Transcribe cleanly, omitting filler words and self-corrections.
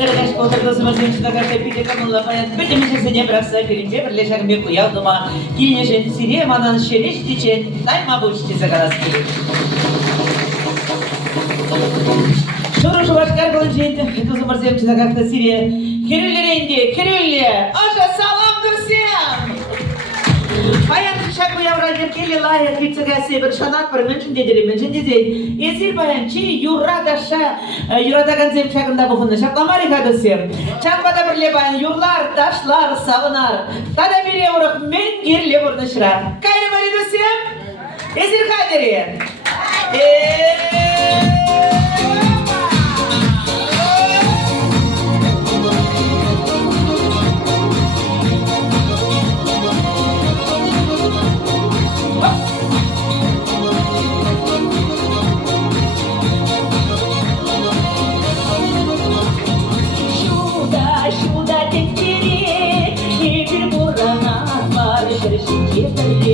Ыргаш колдырдысымыз емшіна қарсы пиде камылла паят бітімішесіне бірақса керімбе бірлешағымбе құяудыма кейнешен сире манан шелеш течен тайма бұштесі қарас керек. Шуру шубашкар болын жейді тұзымыз емшіна қарсы сире керілерінде керілі аша саламдыр сем! Bayan şakı yavrayır kelli layık kitsigasi bir şanak bir mümkün dedi. Esir bayan çi yurada ganzem şakında buhunna şakamari kadısım. Çakmada birle bayan yurlar, taşlar, savunar. Tada bir yavrak men girli burnuşra. Kayri mari dısım? Esir kaderi. Şurada tepkiri bir burana var. Şerşin yeterli